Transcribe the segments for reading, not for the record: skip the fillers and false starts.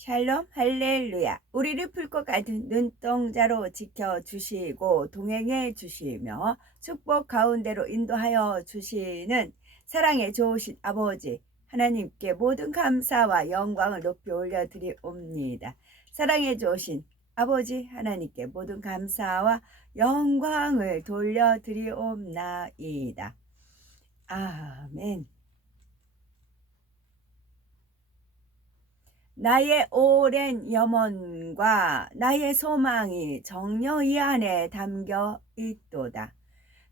샬롬 할렐루야. 우리를 풀 것 같은 눈동자로 지켜주시고 동행해 주시며 축복 가운데로 인도하여 주시는 사랑의 좋으신 아버지 하나님께 모든 감사와 영광을 높이 올려드리옵니다. 사랑의 좋으신 아버지 하나님께 모든 감사와 영광을 돌려드리옵나이다. 아멘. 나의 오랜 염원과 나의 소망이 정녕 이 안에 담겨 있도다.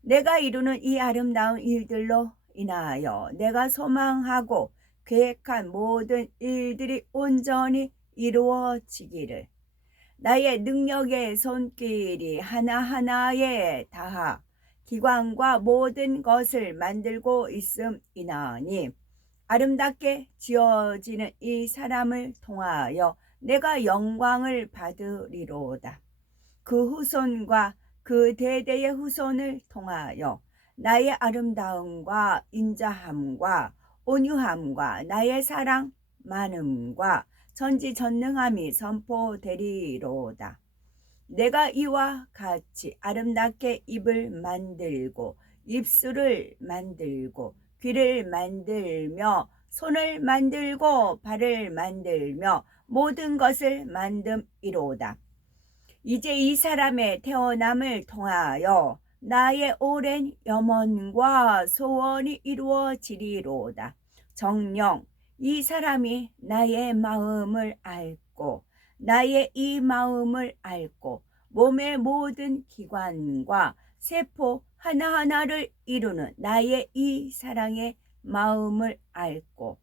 내가 이루는 이 아름다운 일들로 인하여 내가 소망하고 계획한 모든 일들이 온전히 이루어지기를 나의 능력의 손길이 하나하나에 닿아 기관과 모든 것을 만들고 있음이나니 아름답게 지어지는 이 사람을 통하여 내가 영광을 받으리로다. 그 후손과 그 대대의 후손을 통하여 나의 아름다움과 인자함과 온유함과 나의 사랑 많음과 전지전능함이 선포되리로다. 내가 이와 같이 아름답게 입을 만들고 입술을 만들고 귀를 만들며 손을 만들고 발을 만들며 모든 것을 만듦이로다. 이제 이 사람의 태어남을 통하여 나의 오랜 염원과 소원이 이루어지리로다. 정녕 이 사람이 나의 마음을 알고 나의 이 마음을 알고 몸의 모든 기관과 세포 하나하나를 이루는 나의 이 사랑의 마음을 알고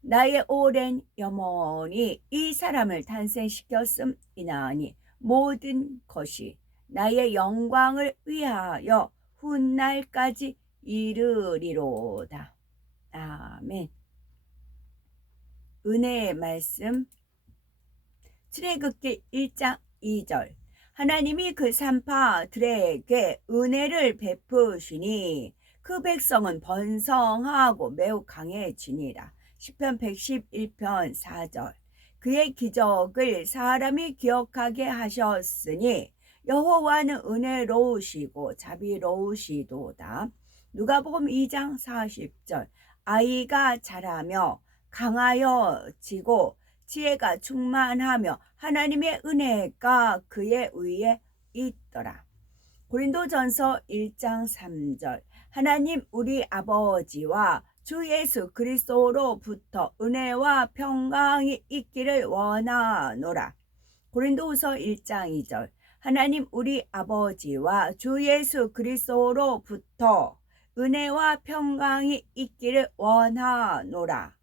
나의 오랜 염원이 이 사람을 탄생시켰음이나니 모든 것이 나의 영광을 위하여 훗날까지 이르리로다. 아멘. 은혜의 말씀 출애굽기 1장 2절 하나님이 그 산파들에게 은혜를 베푸시니 그 백성은 번성하고 매우 강해지니라. 시편 111편 4절 그의 기적을 사람이 기억하게 하셨으니 여호와는 은혜로우시고 자비로우시도다. 누가복음 2장 40절 아이가 자라며 강하여지고 지혜가 충만하며 하나님의 은혜가 그의 위에 있더라. 고린도전서 1장 3절 하나님 우리 아버지와 주 예수 그리스도로부터 은혜와 평강이 있기를 원하노라. 고린도후서 1장 2절 하나님 우리 아버지와 주 예수 그리스도로부터 은혜와 평강이 있기를 원하노라.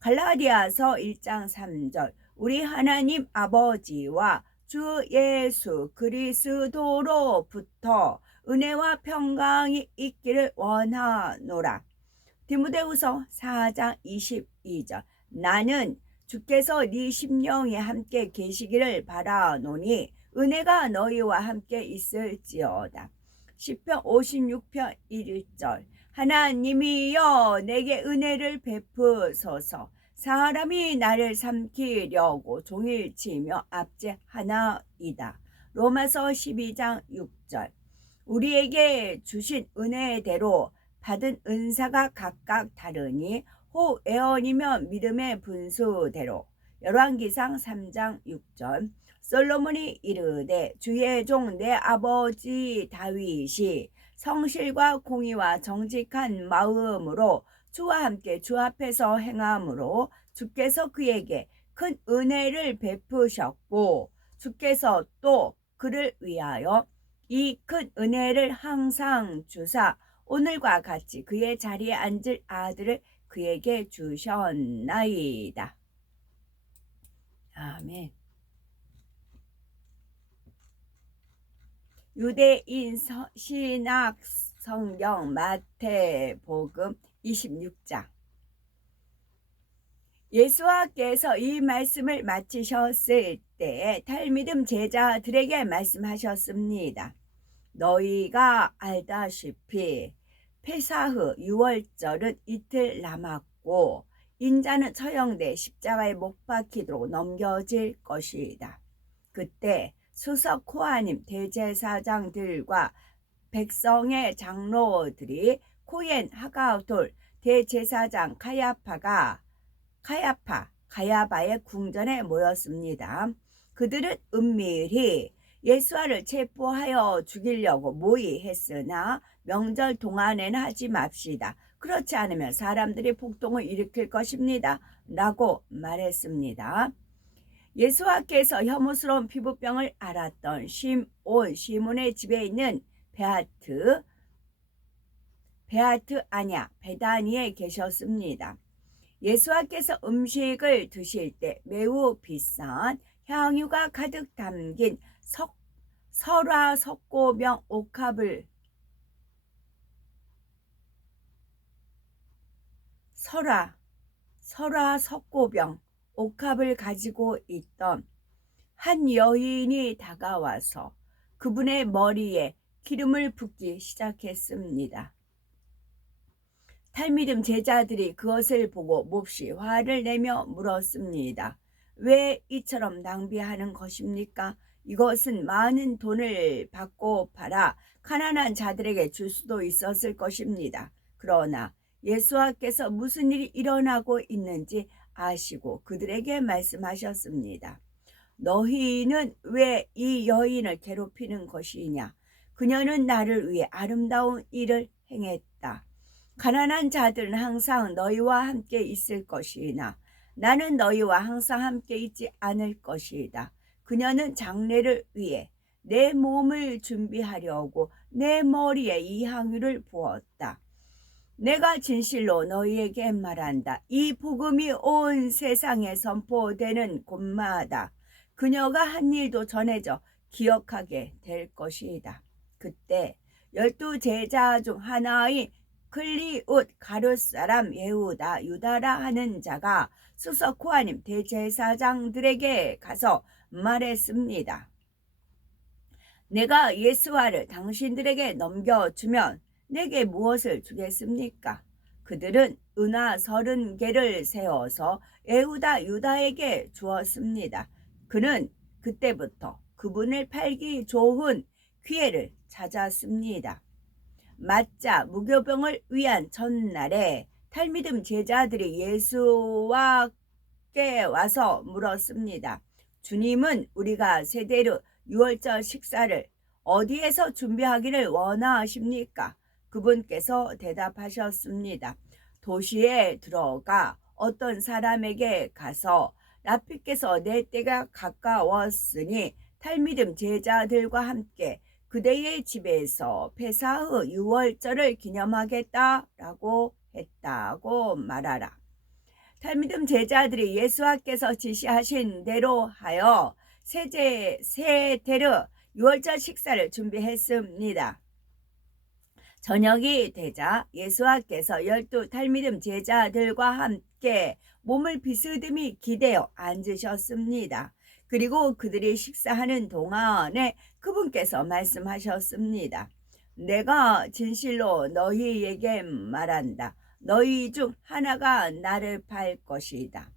갈라디아서 1장 3절 우리 하나님 아버지와 주 예수 그리스도로부터 은혜와 평강이 있기를 원하노라. 디모데후서 4장 22절 나는 주께서 네 심령에 함께 계시기를 바라노니 은혜가 너희와 함께 있을지어다. 시편 56편 1절 하나님이여 내게 은혜를 베푸소서. 사람이 나를 삼키려고 종일치며 압제하나이다. 로마서 12장 6절 우리에게 주신 은혜대로 받은 은사가 각각 다르니 호 애언이면 믿음의 분수대로. 열왕기상 3장 6절 솔로몬이 이르되 주의 종 내 아버지 다윗이 성실과 공의와 정직한 마음으로 주와 함께 주 앞에서 행함으로 주께서 그에게 큰 은혜를 베푸셨고 주께서 또 그를 위하여 이 큰 은혜를 항상 주사 오늘과 같이 그의 자리에 앉을 아들을 그에게 주셨나이다. 아멘. 유대인 신학 성경 마태복음 26장 예수와께서 이 말씀을 마치셨을 때에 talmidim 제자들에게 말씀하셨습니다. 너희가 알다시피 페사흐 유월절은 이틀 남았고 인자는 처형돼 십자가에 못 박히도록 넘겨질 것이다. 그때 수석 코하님 대제사장들과 백성의 장로들이 코헨 하가돌 대제사장 가야바의 궁전에 모였습니다. 그들은 은밀히 예수와를 체포하여 죽이려고 모의했으나 명절 동안에는 하지 맙시다. 그렇지 않으면 사람들이 폭동을 일으킬 것입니다. 라고 말했습니다. 예수와께서 혐오스러운 피부병을 앓았던 시몬의 집에 있는 베다니에 계셨습니다. 예수와께서 음식을 드실 때 매우 비싼 향유가 가득 담긴 설화 석고병 옥합을 가지고 있던 한 여인이 다가와서 그분의 머리에 기름을 붓기 시작했습니다. 탈미듬 제자들이 그것을 보고 몹시 화를 내며 물었습니다. 왜 이처럼 낭비하는 것입니까? 이것은 많은 돈을 받고 팔아 가난한 자들에게 줄 수도 있었을 것입니다. 그러나 예수와께서 무슨 일이 일어나고 있는지 아시고 그들에게 말씀하셨습니다. 너희는 왜 이 여인을 괴롭히는 것이냐? 그녀는 나를 위해 아름다운 일을 행했다. 가난한 자들은 항상 너희와 함께 있을 것이나 나는 너희와 항상 함께 있지 않을 것이다. 그녀는 장례를 위해 내 몸을 준비하려고 내 머리에 이 향유를 부었다. 내가 진실로 너희에게 말한다. 이 복음이 온 세상에 선포되는 곳마다 그녀가 한 일도 전해져 기억하게 될 것이다. 그때 12 제자 중 하나인 클리웃 가룟 사람 유다라 하는 자가 수석 코하님 대제사장들에게 가서 말했습니다. 내가 예수와를 당신들에게 넘겨주면 내게 무엇을 주겠습니까? 그들은 은화 30개를 세워서 유다에게 주었습니다. 그는 그때부터 그분을 팔기 좋은 기회를 찾았습니다. 맞자 무교병을 위한 첫날에 탈미듬 제자들이 예수와께 와서 물었습니다. 주님은 우리가 세대로 유월절 식사를 어디에서 준비하기를 원하십니까? 그분께서 대답하셨습니다. 도시에 들어가 어떤 사람에게 가서 라피께서 내 때가 가까웠으니 탈미듬 제자들과 함께 그대의 집에서 페사흐 유월절을 기념하겠다라고 했다고 말하라. 탈미듬 제자들이 예수와께서 지시하신 대로 하여 세대로 유월절 식사를 준비했습니다. 저녁이 되자 예수와께서 12 탈미듬 제자들과 함께 몸을 비스듬히 기대어 앉으셨습니다. 그리고 그들이 식사하는 동안에 그분께서 말씀하셨습니다. 내가 진실로 너희에게 말한다. 너희 중 하나가 나를 팔 것이다.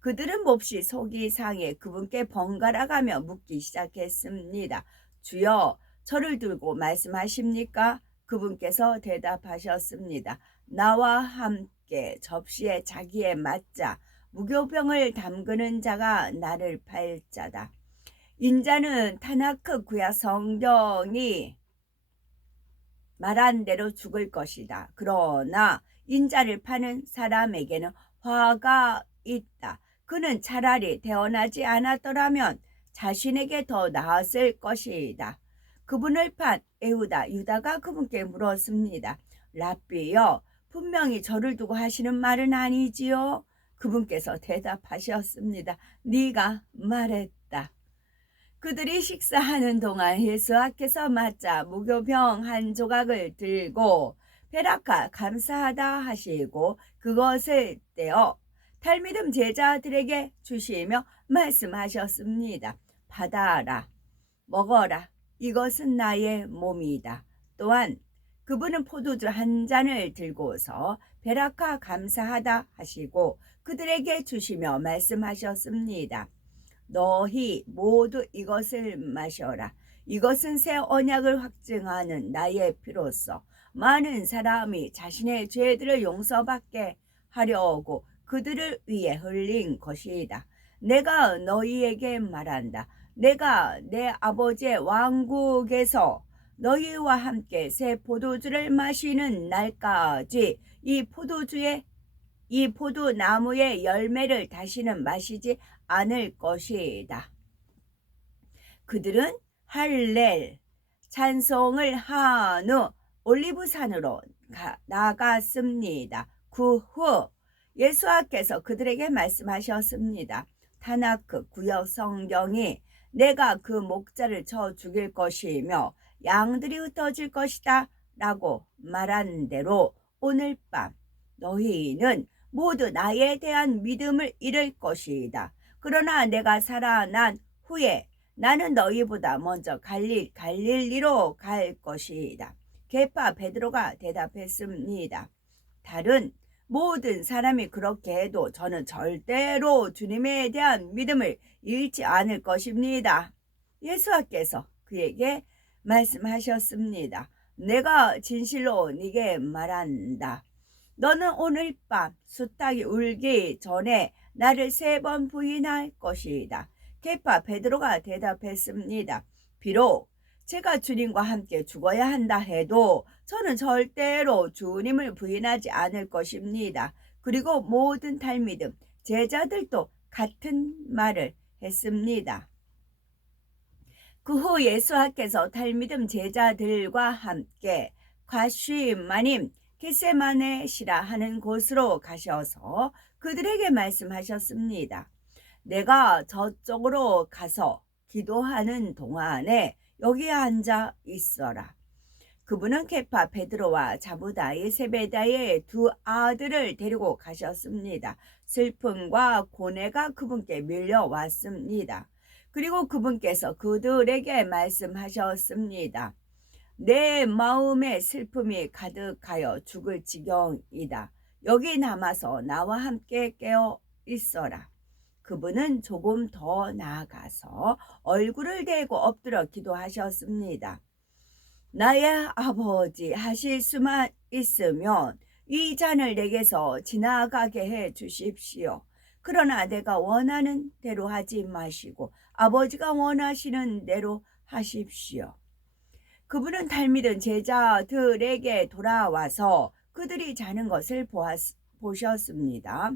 그들은 몹시 속이 상해 그분께 번갈아가며 묻기 시작했습니다. 주여, 저를 들고 말씀하십니까? 그분께서 대답하셨습니다. 나와 함께 접시에 자기에 맞자 무교병을 담그는 자가 나를 팔 자다. 인자는 타나크 구약 성경이 말한 대로 죽을 것이다. 그러나 인자를 파는 사람에게는 화가 있다. 그는 차라리 태어나지 않았더라면 자신에게 더 나았을 것이다. 그분을 판 유다가 그분께 물었습니다. 랍비여, 분명히 저를 두고 하시는 말은 아니지요? 그분께서 대답하셨습니다. 네가 말했다. 그들이 식사하는 동안 예수와께서 맞자 무교병 한 조각을 들고 베라카 감사하다 하시고 그것을 떼어 탈미듬 제자들에게 주시며 말씀하셨습니다. 받아라, 먹어라. 이것은 나의 몸이다. 또한 그분은 포도주 한 잔을 들고서 베라카 감사하다 하시고 그들에게 주시며 말씀하셨습니다. 너희 모두 이것을 마셔라. 이것은 새 언약을 확증하는 나의 피로써 많은 사람이 자신의 죄들을 용서받게 하려고 그들을 위해 흘린 것이다. 내가 너희에게 말한다. 내가 내 아버지의 왕국에서 너희와 함께 새 포도주를 마시는 날까지 이 포도나무의 열매를 다시는 마시지 않을 것이다. 그들은 할렐 찬송을 한 후 올리브산으로 나갔습니다. 그 후 예수께서 그들에게 말씀하셨습니다. 타나크 구약 성경이 내가 그 목자를 쳐 죽일 것이며 양들이 흩어질 것이다 라고 말한 대로 오늘 밤 너희는 모두 나에 대한 믿음을 잃을 것이다. 그러나 내가 살아난 후에 나는 너희보다 먼저 갈릴리로 갈 것이다. 계파 베드로가 대답했습니다. 다른 모든 사람이 그렇게 해도 저는 절대로 주님에 대한 믿음을 잃지 않을 것입니다. 예수께서 그에게 말씀하셨습니다. 내가 진실로 네게 말한다. 너는 오늘 밤 수탉이 울기 전에 나를 3번 부인할 것이다. 계파 베드로가 대답했습니다. 비록 제가 주님과 함께 죽어야 한다 해도 저는 절대로 주님을 부인하지 않을 것입니다. 그리고 모든 탈미듬 제자들도 같은 말을 했습니다. 그 후 예수께서 탈미듬 제자들과 함께 과쉬마님 겟세마네시라 하는 곳으로 가셔서 그들에게 말씀하셨습니다. 내가 저쪽으로 가서 기도하는 동안에 여기 앉아 있어라. 그분은 케파 베드로와 자부다의 세베다의 2 아들을 데리고 가셨습니다. 슬픔과 고뇌가 그분께 밀려왔습니다. 그리고 그분께서 그들에게 말씀하셨습니다. 내 마음에 슬픔이 가득하여 죽을 지경이다. 여기 남아서 나와 함께 깨어 있어라. 그분은 조금 더 나아가서 얼굴을 대고 엎드려 기도하셨습니다. 나의 아버지, 하실 수만 있으면 이 잔을 내게서 지나가게 해 주십시오. 그러나 내가 원하는 대로 하지 마시고 아버지가 원하시는 대로 하십시오. 그분은 달미든 제자들에게 돌아와서 그들이 자는 것을 보셨습니다.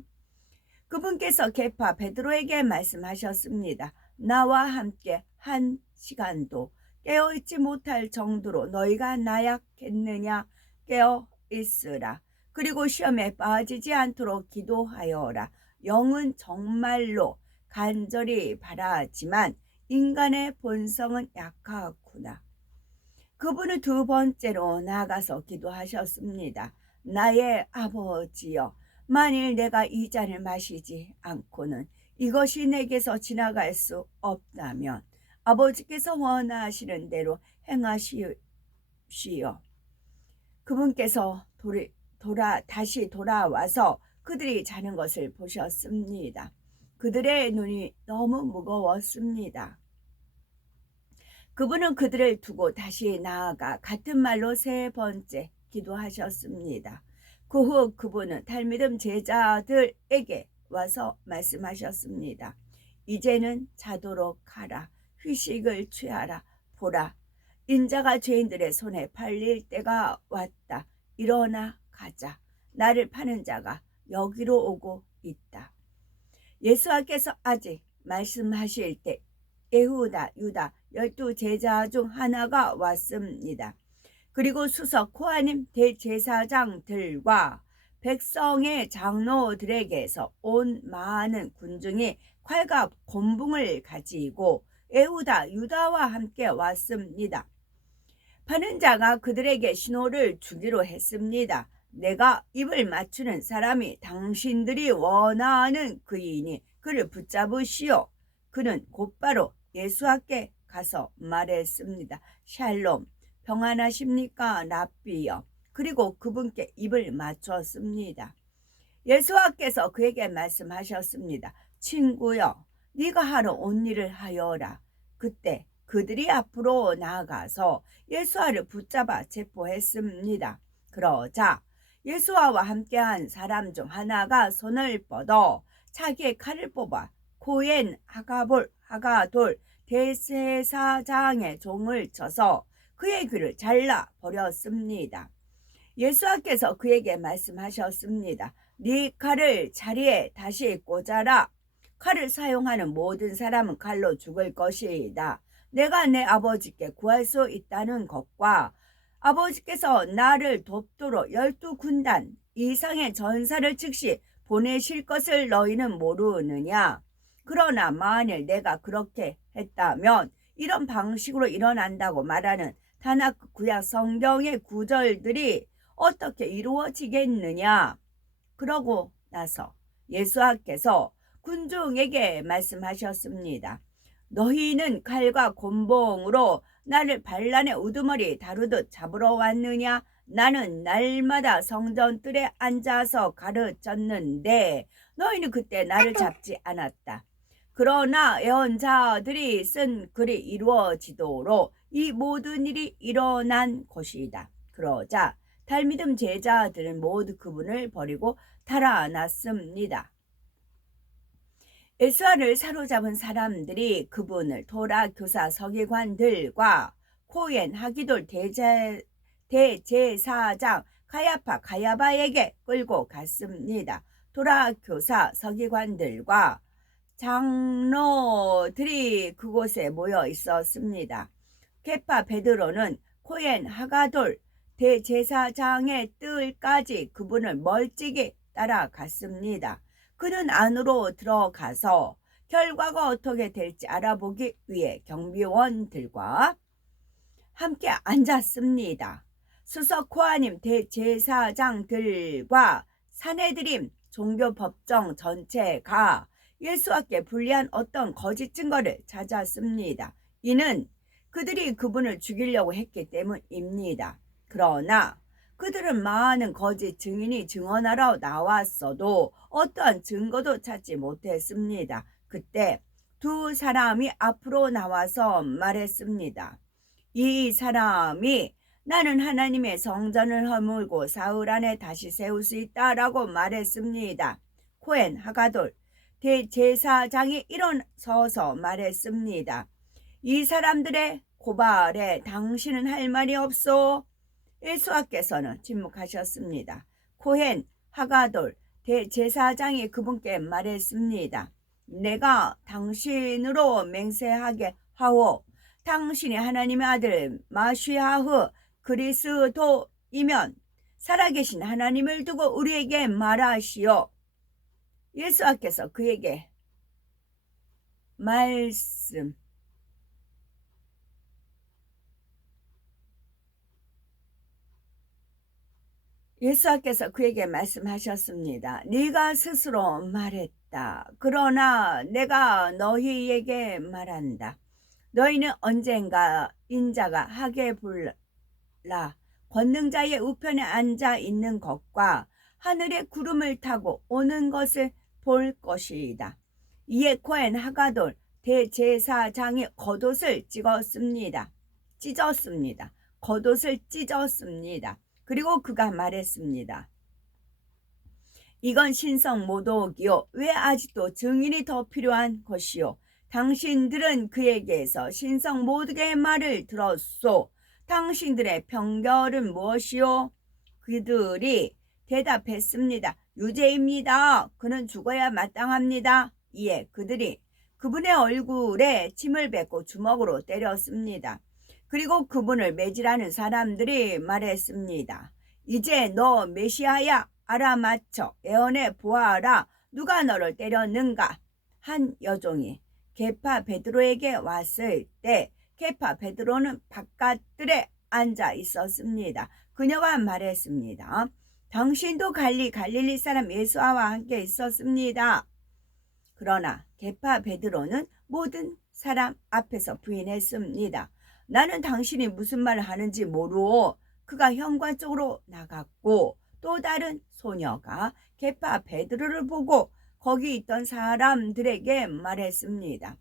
그분께서 계파 베드로에게 말씀하셨습니다. 나와 함께 1시간도 깨어있지 못할 정도로 너희가 나약했느냐? 깨어있으라. 그리고 시험에 빠지지 않도록 기도하여라. 영은 정말로 간절히 바라지만 인간의 본성은 약하구나. 그분은 2번째로 나가서 기도하셨습니다. 나의 아버지여, 만일 내가 이 잔을 마시지 않고는 이것이 내게서 지나갈 수 없다면 아버지께서 원하시는 대로 행하시오. 그분께서 다시 돌아와서 그들이 자는 것을 보셨습니다. 그들의 눈이 너무 무거웠습니다. 그분은 그들을 두고 다시 나아가 같은 말로 3번째 기도하셨습니다. 그 후 그분은 탈미듬 제자들에게 와서 말씀하셨습니다. 이제는 자도록 하라. 휴식을 취하라. 보라. 인자가 죄인들의 손에 팔릴 때가 왔다. 일어나 가자. 나를 파는 자가 여기로 오고 있다. 예수께서 아직 말씀하실 때 예후다, 유다 12 제자 중 하나가 왔습니다. 그리고 수석 코하님 대제사장들과 백성의 장로들에게서 온 많은 군중이 칼과 곤붕을 가지고 예후다, 유다와 함께 왔습니다. 파는 자가 그들에게 신호를 주기로 했습니다. 내가 입을 맞추는 사람이 당신들이 원하는 그이니 그를 붙잡으시오. 그는 곧바로 예수께 가서 말했습니다. 샬롬, 평안하십니까? 랍비여. 그리고 그분께 입을 맞췄습니다. 예수와께서 그에게 말씀하셨습니다. 친구여, 네가 하러 온 일을 하여라. 그때 그들이 앞으로 나아가서 예수와를 붙잡아 체포했습니다. 그러자 예수와와 함께한 사람 중 하나가 손을 뻗어 자기의 칼을 뽑아 코엔 하가돌 대제사장의 종을 쳐서 그의 귀를 잘라 버렸습니다. 예수께서 그에게 말씀하셨습니다. 네 칼을 자리에 다시 꽂아라. 칼을 사용하는 모든 사람은 칼로 죽을 것이다. 내가 내 아버지께 구할 수 있다는 것과 아버지께서 나를 돕도록 12군단 이상의 전사를 즉시 보내실 것을 너희는 모르느냐. 그러나 만일 내가 그렇게 했다면 이런 방식으로 일어난다고 말하는 다나크 구약 성경의 구절들이 어떻게 이루어지겠느냐. 그러고 나서 예수께서 군중에게 말씀하셨습니다. 너희는 칼과 곤봉으로 나를 반란의 우두머리 다루듯 잡으러 왔느냐? 나는 날마다 성전뜰에 앉아서 가르쳤는데 너희는 그때 나를 잡지 않았다. 그러나 예언자들이 쓴 글이 이루어지도록 이 모든 일이 일어난 것이다. 그러자 달미듬 제자들은 모두 그분을 버리고 달아났습니다. 예수를 사로잡은 사람들이 그분을 토라 교사 서기관들과 코엔 하기돌 대제사장 가야바에게 끌고 갔습니다. 토라 교사 서기관들과 장로들이 그곳에 모여 있었습니다. 케파 베드로는 코엔 하가돌 대제사장의 뜰까지 그분을 멀찍이 따라갔습니다. 그는 안으로 들어가서 결과가 어떻게 될지 알아보기 위해 경비원들과 함께 앉았습니다. 수석 코아님 대제사장들과 사내들임 종교법정 전체가 예수께 불리한 어떤 거짓 증거를 찾았습니다. 이는 그들이 그분을 죽이려고 했기 때문입니다. 그러나 그들은 많은 거짓 증인이 증언하러 나왔어도 어떠한 증거도 찾지 못했습니다. 그때 두 사람이 앞으로 나와서 말했습니다. 이 사람이 나는 하나님의 성전을 허물고 사흘 안에 다시 세울 수 있다라고 말했습니다. 코엔 하가돌 대제사장이 일어서서 말했습니다. 이 사람들의 고발에 당신은 할 말이 없소? 예수께서는 침묵하셨습니다. 코헨 하가돌 대제사장이 그분께 말했습니다. 내가 당신으로 맹세하게 하오. 당신이 하나님의 아들 마시아흐 그리스도이면 살아계신 하나님을 두고 우리에게 말하시오. 예수께서 그에게 말씀하셨습니다. 네가 스스로 말했다. 그러나 내가 너희에게 말한다. 너희는 언젠가 인자가 하게 불라 권능자의 우편에 앉아 있는 것과 하늘의 구름을 타고 오는 것을 볼 것이다. 이에 코엔 하가돌 대제사장이 겉옷을 찢었습니다. 겉옷을 찢었습니다. 그리고 그가 말했습니다. 이건 신성 모독이요. 왜 아직도 증인이 더 필요한 것이요. 당신들은 그에게서 신성 모독의 말을 들었소. 당신들의 편결은 무엇이요? 그들이 대답했습니다. 유죄입니다. 그는 죽어야 마땅합니다. 이에 그들이 그분의 얼굴에 침을 뱉고 주먹으로 때렸습니다. 그리고 그분을 매질하는 사람들이 말했습니다. 이제 너 메시아야. 알아맞혀 예언해 보아라. 누가 너를 때렸는가? 한 여종이 게파 베드로에게 왔을 때 게파 베드로는 바깥들에 앉아 있었습니다. 그녀가 말했습니다. 당신도 갈릴리 사람 예수와 함께 있었습니다. 그러나 게파 베드로는 모든 사람 앞에서 부인했습니다. 나는 당신이 무슨 말을 하는지 모르오. 그가 현관 쪽으로 나갔고 또 다른 소녀가 계파 베드로를 보고 거기 있던 사람들에게 말했습니다.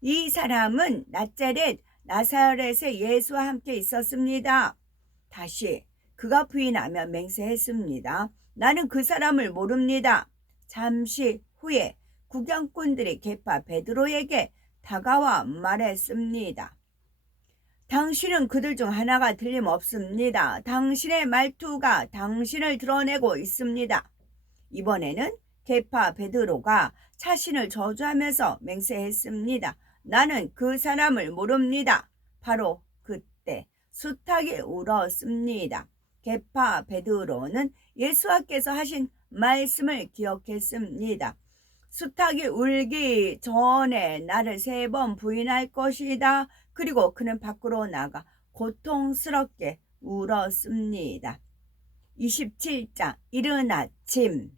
이 사람은 나자렛 나사렛의 예수와 함께 있었습니다. 다시 그가 부인하며 맹세했습니다. 나는 그 사람을 모릅니다. 잠시 후에 구경꾼들이 계파 베드로에게 다가와 말했습니다. 당신은 그들 중 하나가 틀림없습니다. 당신의 말투가 당신을 드러내고 있습니다. 이번에는 계파 베드로가 자신을 저주하면서 맹세했습니다. 나는 그 사람을 모릅니다. 바로 그때 수탉이 울었습니다. 계파 베드로는 예수께서 하신 말씀을 기억했습니다. 수탉이 울기 전에 나를 3번 부인할 것이다. 그리고 그는 밖으로 나가 고통스럽게 울었습니다. 27장 이른 아침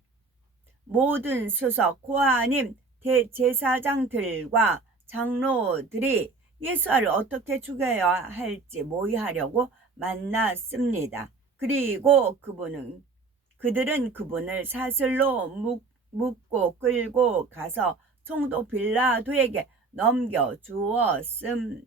모든 수석 고하님 대제사장들과 장로들이 예수를 어떻게 죽여야 할지 모의하려고 만났습니다. 그리고 그들은 그분을 사슬로 묶고 끌고 가서 총독 빌라도에게 넘겨주었습니다.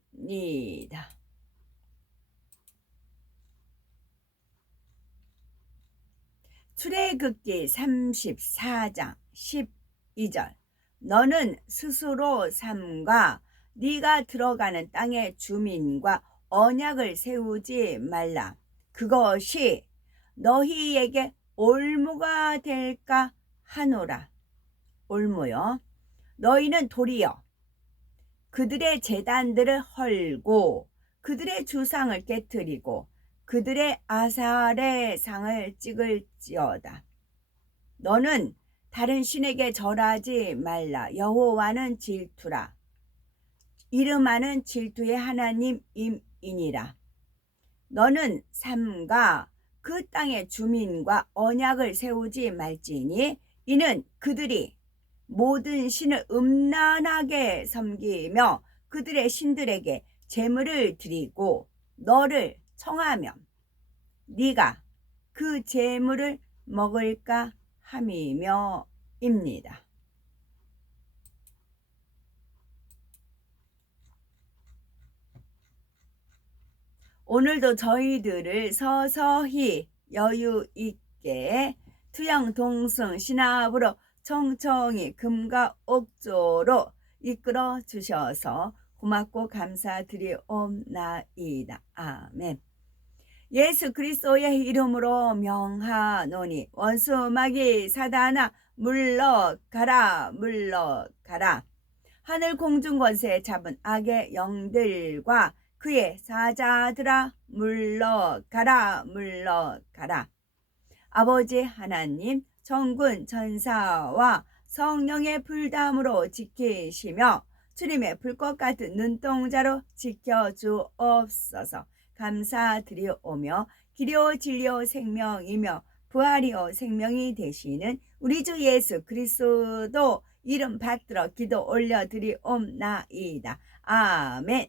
출애굽기 34장 12절 너는 스스로 삼가 네가 들어가는 땅의 주민과 언약을 세우지 말라. 그것이 너희에게 올무가 될까 하노라. 올무요. 너희는 도리어 그들의 제단들을 헐고 그들의 주상을 깨뜨리고 그들의 아사레 상을 찍을지어다. 너는 다른 신에게 절하지 말라. 여호와는 질투라. 이름하는 질투의 하나님이니라. 너는 삼가 그 땅의 주민과 언약을 세우지 말지니 이는 그들이 모든 신을 음란하게 섬기며 그들의 신들에게 제물을 드리고 너를 청하면 네가 그 제물을 먹을까 함이며입니다. 오늘도 저희들을 서서히 여유 있게 투영 동승 신압으로 청청히 금과 옥조로 이끌어 주셔서 고맙고 감사드리옵나이다. 아멘. 예수 그리스도의 이름으로 명하노니 원수마귀 사단아 물러가라 물러가라. 하늘 공중 권세 잡은 악의 영들과 그의 사자들아 물러가라 물러가라. 아버지 하나님 천군 천사와 성령의 불담으로 지키시며 주님의 불꽃 같은 눈동자로 지켜주옵소서. 감사드리오며 길이요 진리요 생명이며 부활이요 생명이 되시는 우리 주 예수 그리스도 이름 받들어 기도 올려드리옵나이다. 아멘.